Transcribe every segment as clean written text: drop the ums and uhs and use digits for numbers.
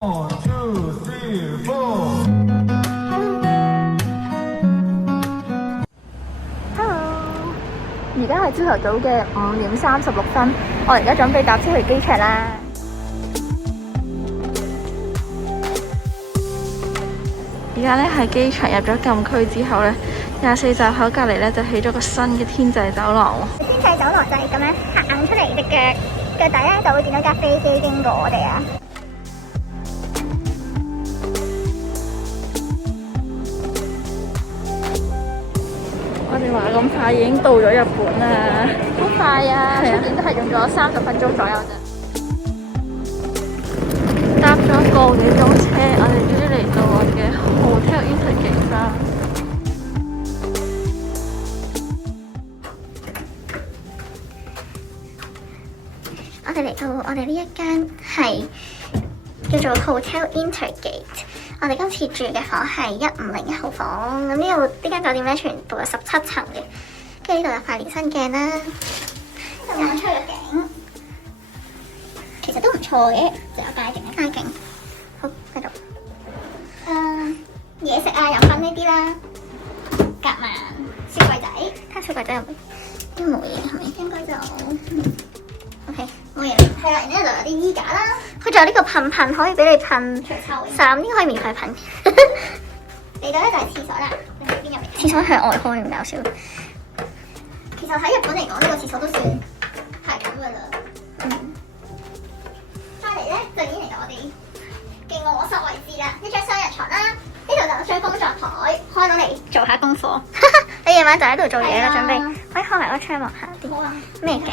One, two, three, four. Hello，而家係朝頭早嘅5:36，我而家準備搭車去機場啦。而家咧喺機場入咗禁區之後咧，24閘口隔離咧就起咗個新嘅天際走廊喎。天際走廊就係咁樣行出嚟，隻腳底咧就會見到架飛機經過我哋啊！我哋話咁快已經到咗日本啦，好快啊！出境都係用咗30分鐘左右啫。搭咗個幾鐘車，我哋終於嚟到我哋嘅 Hotel Intergate 啦。我哋嚟到我哋呢一間係叫做 Hotel Intergate。我哋今次住嘅房係1501號房，咁呢間酒店咧全部有17層嘅，跟住呢度有塊連身鏡啦，有出入境，其實都唔錯嘅，就有街景。好，繼續。嘢食啊、飲品呢啲啦，夾埋雪櫃仔，睇下雪櫃仔入面應該冇嘢係咪？應該就OK 冇嘢。係啦，然之後就有啲衣架啦，佢仲有呢個噴可以俾你噴衫，呢個可以免費噴。嚟到咧就係廁所啦，你喺邊入嚟？廁所向外開，唔搞笑。其實喺日本嚟講，呢個廁所都算係咁噶啦。再嚟咧就已經嚟到我哋嘅臥室位置啦，一張雙人床啦，呢度就有張工作台，開到嚟做下功課。你夜晚就喺度做嘢啦，準備可以開埋個窗望下啲咩景。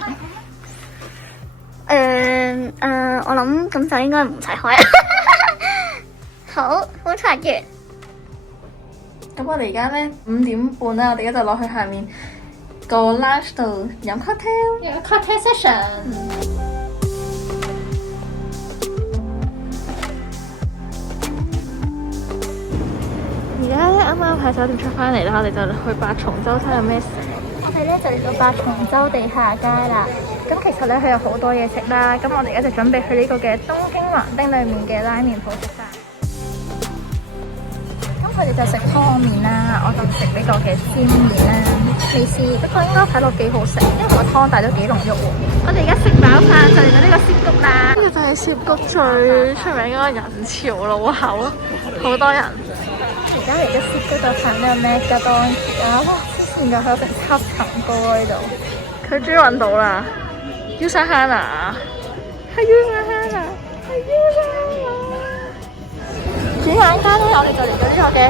我諗咁就應該唔使開。好，觀察完。咁我哋而家咧5點半啦，我哋而家就落去下面個 lounge 度飲 cocktail，有 cocktail session。而家咧啱啱喺酒店出翻嚟啦，我哋就去八重洲睇下有咩食。我哋咧就嚟到八重洲地下街啦。咁其實咧佢有好多嘢食啦，咁我哋而家就準備去呢個嘅東京橫丁裏面嘅拉麵鋪食飯。咁佢哋就食湯麵啦，我就食呢個嘅鮮麵啦，未試，不過應該睇落幾好食，因為個湯底都幾濃郁喎。我哋而家食飽飯就嚟到呢個涉谷啦，呢個就係涉谷最出名嗰個人潮路口咯，好多人。而家嚟到涉谷就行呢個咩嘅當時啊，哇！之前就有成7層高喺度，佢終於揾到啦。Usahana， 係 Usahana， 係 Usahana。轉眼間咧，我哋就嚟到呢個嘅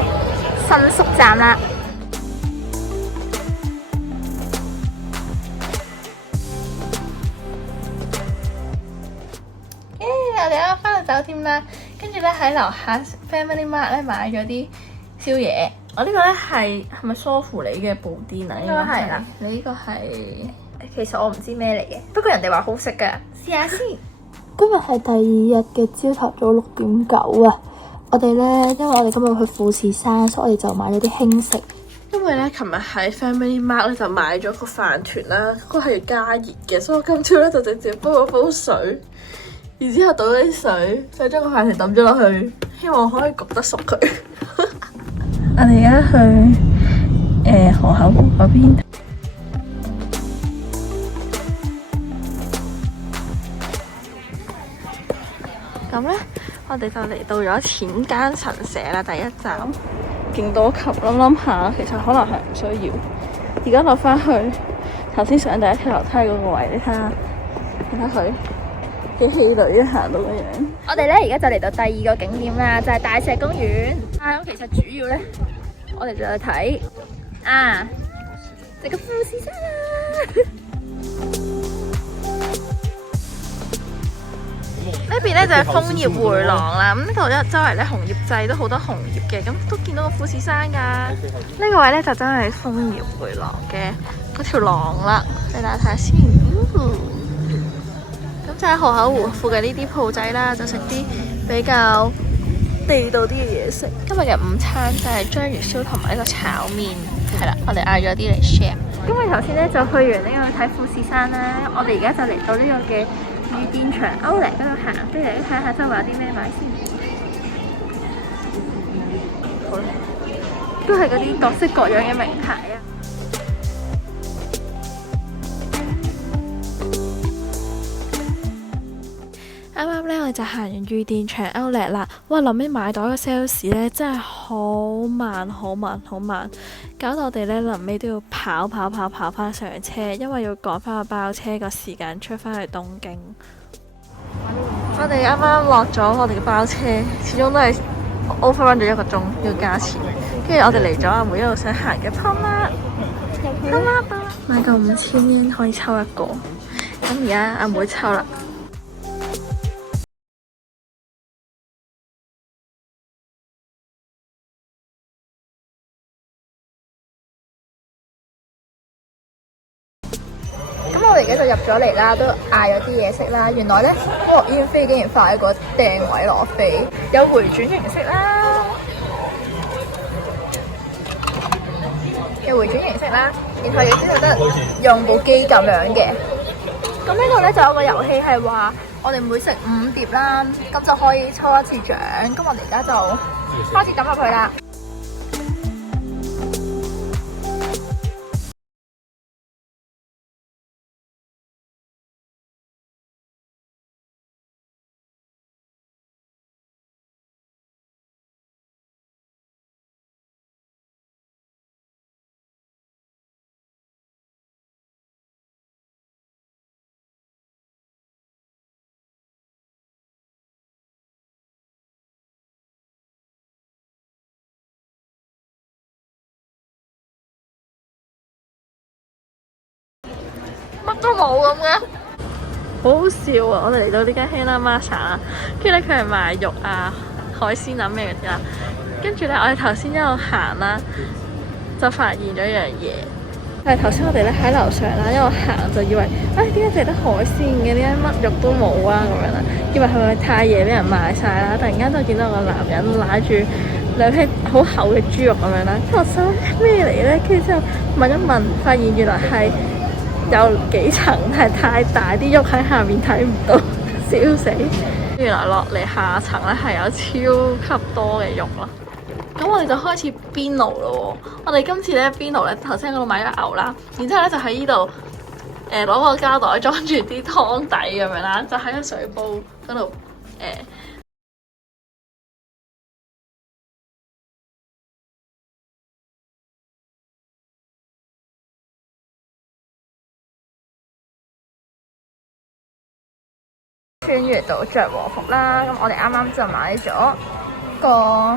新宿站啦。我哋啱啱翻到酒店啦，跟住咧喺樓下 Family Mart 咧買咗啲宵夜。我呢個咧係咪梳乎里嘅布甸啊？應該係啦。你呢個係？其實我唔知咩嚟嘅，不過人哋話好食噶，試下先。今日係第2日嘅朝頭早6:09啊！我哋咧，因為我哋今日去富士山，所以我哋就買咗啲輕食。因為咧，琴日喺 Family Mart 咧就買咗個飯團啦，嗰個係要加熱嘅，所以我今朝咧就直接煲咗煲水，然之後倒啲水，再將個飯團抌咗落去，希望可以焗得熟佢。我哋而家去河口湖嗰邊。咁咧，我哋就嚟到咗淺間神社啦，第一站。勁多級，諗下，其實可能係唔需要。而家落翻去頭先上第一條樓梯嗰個位，你睇下佢幾氣餒行到嘅樣。我哋咧而家就嚟到第2個景點啦，就係大石公園。咁其實主要咧，我哋就去睇就個富士山啦。呢邊咧就係楓葉迴廊啦，咁呢度周圍咧紅葉祭都好多紅葉嘅，咁都見到個富士山噶。呢個位咧就真係楓葉迴廊嘅嗰條廊啦，你睇下先。咁就喺河口湖附近呢啲鋪仔啦，就食啲比較地道啲嘅嘢食。今日嘅午餐就係章魚燒同埋呢個炒麵，係啦，我哋嗌咗啲嚟 share。因為頭先咧就去完呢個睇富士山啦，我哋而家就嚟到呢個嘅御殿場歐麗嗰度行，不如嚟睇下周圍有啲咩買先。好咧？都係嗰啲各式各樣嘅名牌啊！啱啱咧，我哋就行完御殿場 Outlet 啦。哇！臨尾買袋嘅 sales 咧，真係好慢，好慢，好慢，搞到我哋咧臨尾都要跑翻上車，因為要趕翻個包車個時間出翻去東京。我哋啱啱落咗我哋嘅包車，始終都係 overrun 咗1個鐘，要加錢。跟住我哋嚟咗阿妹一路想行嘅 Pop-Mart，買夠5000円可以抽一個。咁而家阿妹抽啦。我哋而家就入咗嚟啦，都嗌咗啲嘢食啦。原來咧，哇！呢飛竟然快過訂位攞飛，有回轉形式啦，有回轉形式啦。然後亦都有得用部機咁樣嘅。咁呢度咧就有個遊戲係話，我哋每食5碟啦，咁就可以抽一次獎。咁我哋而家就開始抌入去啦。乜都冇咁嘅，好好笑啊！我哋嚟到呢間 Hana Masa 啦，跟住咧佢係賣肉啊、海鮮啊咩嗰啲啦。跟住咧，我哋頭先一路行啦，就發現咗一樣嘢。但係頭先我哋咧喺樓上啦，一路行就以為，點解淨係得海鮮嘅？點解乜肉都冇啊？咁樣啦，以為係咪太夜俾人賣晒啦？突然間就見到個男人揦住2片好厚嘅豬肉咁樣啦，跟住我心咩嚟咧？跟住之後問一問，發現原來係有幾層係太大，啲肉喺下面睇唔到，笑死！原來落嚟下層咧係有超級多嘅肉啦。咁我哋就開始邊爐咯喎！我哋今次咧邊爐咧，頭先喺嗰度買咗牛啦，然之後咧就喺呢度攞個膠袋裝住啲湯底咁樣啦，就喺個水煲嗰度穿越到着和服啦。咁我哋啱啱就買咗個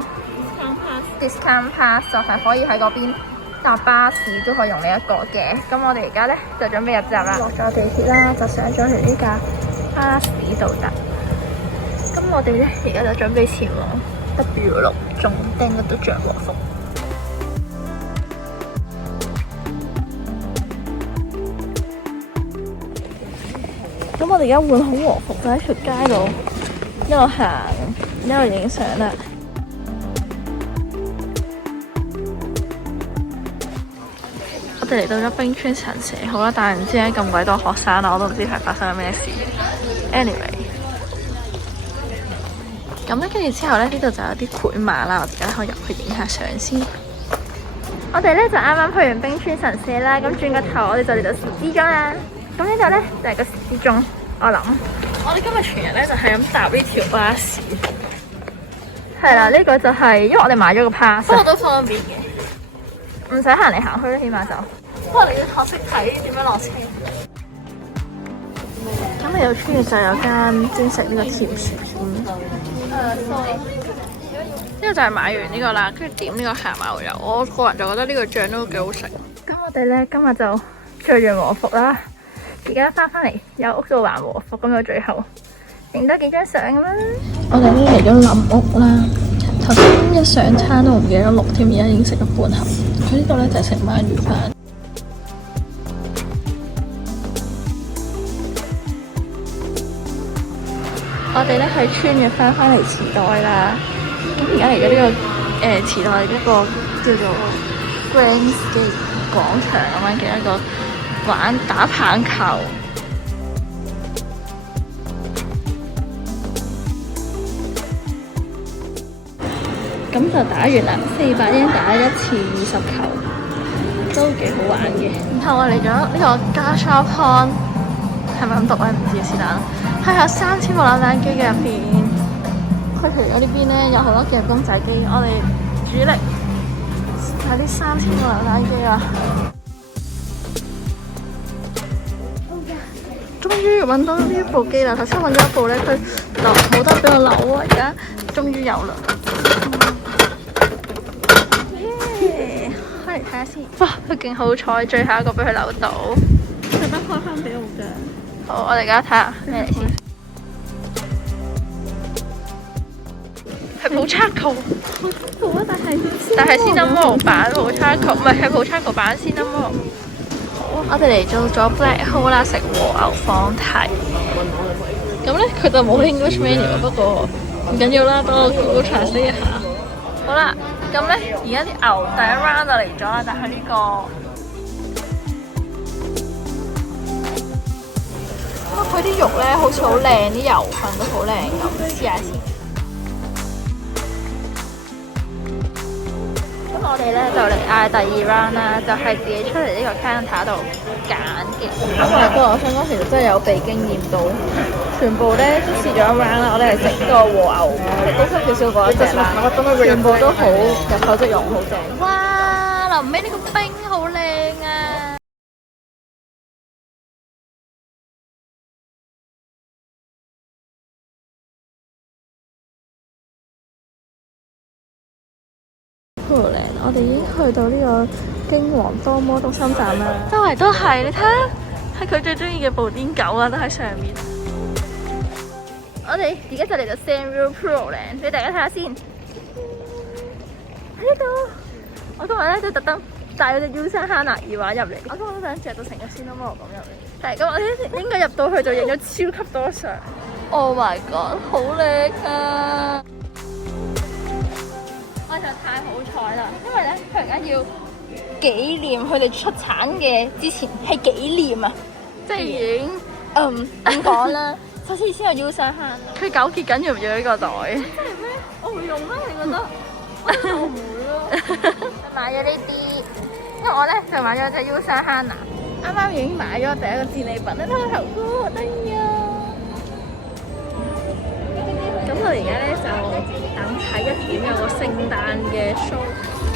discount pass， 就係可以喺嗰邊搭巴士都可以用呢一個嘅。咁我哋而家咧就準備入閘啦，落咗地鐵啦，就上咗嚟呢架巴士度搭。咁我哋咧而家就準備前往 W6 仲丁嗰度着和服。咁我哋而家換好和服，就喺條街度一路行一路影相啦。我哋嚟到咗冰川神社，好啦，但係唔知點解咁鬼多學生啦，我都唔知係發生咗咩事。Anyway， 咁咧跟住之後咧，呢度就有啲繪馬啦，我而家可以入去影下相先。我哋咧就啱啱去完冰川神社啦，咁轉個頭我哋就嚟到時之鐘啦。咁呢度咧就係個時之鐘，我諗。我哋今日全日咧就係咁搭呢條巴士。係啦，呢個就係因為我哋買咗個 pass， 不過都方便嘅，唔使行嚟行去咧，起碼就。不過你要學識睇點樣落車。咁你有出嘅就有間專食呢個甜薯片。呢個就係買完呢個啦，跟住點呢個鹹牛油。我個人就覺得呢個醬都幾好食。咁我哋咧今日就着完和服啦，而家翻嚟有屋度還和服，咁到最後影多幾張相咁啦。我哋咧嚟咗林屋啦，頭先一上餐都唔記得錄添，而家已經食咗半盒。佢呢度咧就係食鰻魚飯。我哋咧係穿越翻嚟池袋啦，咁而家嚟咗呢個池袋一個叫做 Grand Skate 廣場咁樣嘅一個玩打棒球。咁就打完啦，400yen打1次20球，都幾好玩嘅。然後我嚟咗呢個Gashapon，係咪咁讀咧？唔知是但。係有3000部扭蛋機嘅入邊，佢除咗呢邊咧有好多嘅公仔機，我哋主力睇啲3000部扭蛋機啊！終於揾到呢部機啦！頭先揾咗一部咧，佢冇得俾我扭啊，而家終於有啦！耶！開嚟睇下先。哇！佢勁好彩，最後一個俾佢扭到。特登開翻俾我㗎。好，我哋而家睇下咩嚟先。係Pochaco，好啊！但係Cinnamon版Pochaco，唔係Pochaco版Cinnamon。我哋嚟做咗 Black Hole 啦，食和牛放題。咁咧佢就冇 English menu， 不過唔緊要啦，等我 Google Translate 一下。好啦，咁咧而家啲牛第一 round 就嚟咗啦，但係呢個佢啲肉咧好似好靚，啲油份都好靚咁，試下先。我哋咧就嚟嗌第2 round 啦，就係自己出嚟呢個 counter 度揀嘅。Oh my god！我想講其實真係有被驚豔到，全部咧都試咗1 round 啦。我哋係食個和牛，高級少少嗰一隻啦，全部都好入口即溶，好正。哇！臨尾呢個冰好靚啊！我哋已經去到呢個京王多摩中心站啦，周圍都係，你睇下，係佢最中意嘅布丁狗啊，都喺上面。我哋而家就嚟到 Sanrio Puroland，俾大家睇下先。喺呢度，我今日咧都特登帶咗隻 Usa Hana 耳環入嚟，我今日都想着到成個 Cinnamon 咁入嚟。係咁，我哋應該入到去就影咗超級多相。Oh my god， 好靚啊！我就太好彩啦，因為咧佢而家要紀念佢哋出產嘅之前係紀念啊，即係已經點講咧？首先先有 Usa Hana，佢糾結緊要唔要呢個袋。真係咩？我會用咩？你覺得？我唔會咯。買咗呢啲，因為我咧就買咗隻 Usa Hana，啱啱已經買咗第一個戰利品啦，睇下頭箍好得意啊！咁我而家咧就等睇1點有個聖誕嘅 show，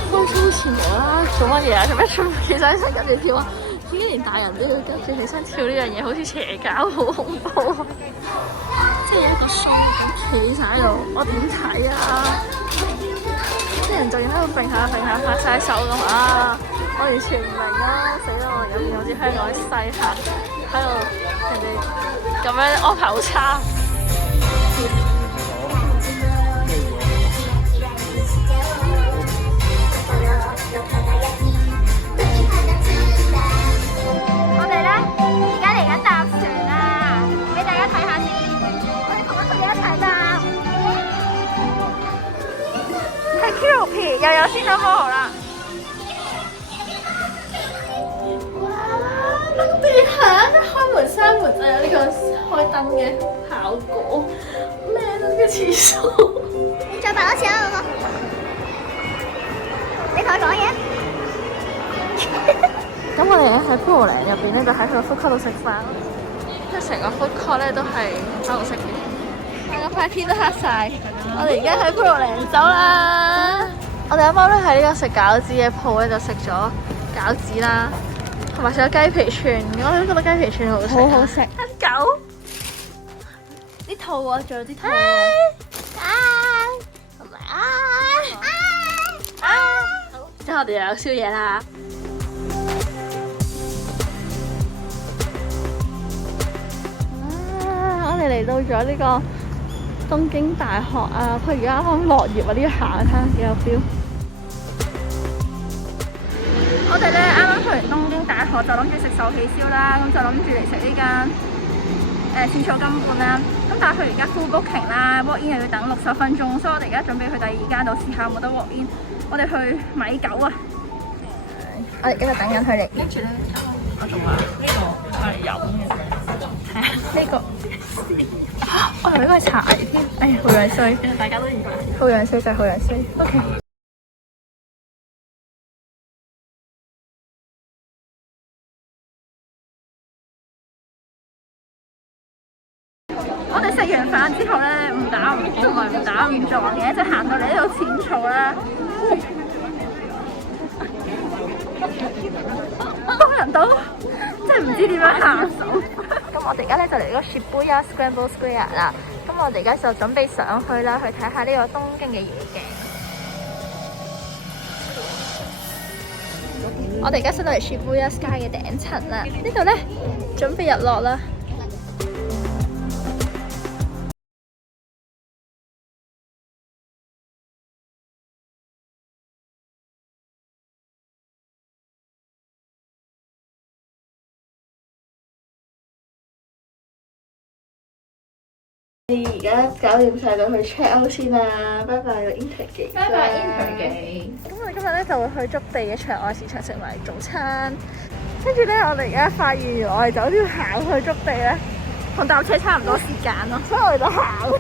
開 show 前無啦啦做乜嘢啊？做咩全部企晒身跟住跳啊？點解連大人都要跟住起身跳呢樣嘢？好似邪教，好恐怖！即係有一個 show 咁企晒喺度，我點睇啊？啲人就喺度揈下揈下發晒手咁啊！我完全唔明啊！死啦！我入面好似香港啲西客喺度人哋咁樣安排好差。我哋咧而家嚟緊搭船啊，俾大家睇下先。我哋同佢哋一齊搭，係 Q 又有先咗魔啦。哇！燈地下一開門閂門就有呢個開燈嘅效果，靚嘅廁所。你再扮多次啊，哥哥！你同佢講嘢。咁我哋咧喺 Puroland 入邊咧，就喺佢個 food court 度食飯，即係成個 food court 咧都係喺度食嘅。但個塊天都黑晒，我哋而家喺 Puroland走啦。我哋啱啱咧喺呢個食餃子嘅鋪咧就食咗餃子啦，同埋食咗雞皮串，我哋都覺得雞皮串好食，好好食。狗啲兔啊，仲有啲兔啊，同埋之後我哋又有宵夜啦。我哋嚟到咗呢個東京大學啊，佢而家啱啱落葉啊，呢下睇下幾有 feel。我哋咧啱啱去完東京大學，就諗住食壽喜燒啦，咁就諗住嚟食呢間淺草金館啦。咁但係佢而家 full booking 啦 ，walk in 又要等60分鐘，所以我哋而家準備去第2間度試下有冇得 walk in。我哋去米九啊！我哋而家就等緊佢哋。跟住咧，我仲話呢個係飲嘅，睇下呢個，我以為呢個係茶嚟添，哎呀好樣衰，大家都以為好樣衰就係好樣衰。OK。我哋食完飯之後咧，誤打誤撞嘅，就行到嚟呢度淺草啦。多人到，真係唔知點樣下手。咁我哋而家咧就嚟呢個 Shibuya Scramble Square 啦。咁我哋而家就準備上去啦，去睇下呢個東京嘅夜景。我哋而家上到嚟 Shibuya Sky 嘅頂層啦，呢度咧準備日落啦。你而家搞掂晒就去 check out 先啦，拜拜個 Intergate，拜拜 Intergate。咁我哋今日咧就會去築地嘅場外市場食埋早餐，跟住咧我哋而家發現原來我哋酒店行去築地咧，同搭車差唔多時間咯，所以我哋就行嚟。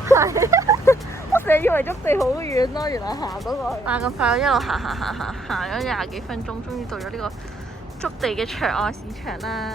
我成日以為築地好遠咯，原來行到過去。啊咁快，一路行咗20幾分鐘，終於到咗呢個築地嘅場外市場啦。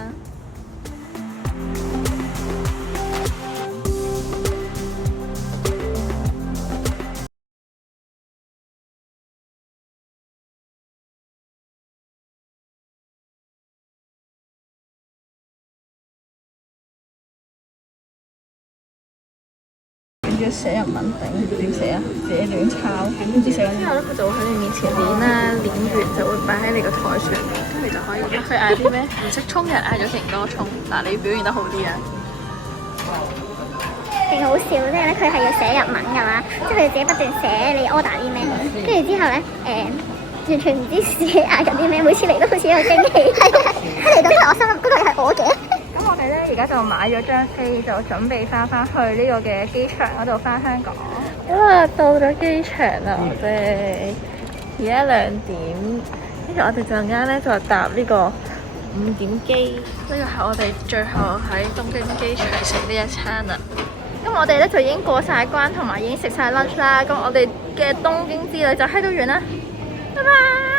要寫日文定點寫啊？自己亂抄，唔知寫緊。之後咧，佢就會喺你面前練啦，練完就會擺喺你個台上面，跟住就可以。佢嗌啲咩？唔識沖人嗌咗勁多沖。嗱，你表現得好啲啊！勁好笑，即係咧，佢係要寫日文㗎嘛，即係佢自己不斷寫你 order 啲咩，跟住之後咧，完全唔知自己嗌緊啲咩，每次嚟都好似有驚喜。係啊，一嚟到之後我心諗嗰個係我嘅。咁我哋咧而家就買咗張飛，就準備翻去呢個嘅機場嗰度翻香港。哇！到咗機場啦，我哋而家2點，跟住我哋陣間咧就搭呢個5點機。呢個係我哋最後喺東京機場食呢一餐啦。咁我哋咧就已經過晒關，同埋已經食晒 lunch 啦。咁我哋嘅東京之旅就喺度完啦，拜拜。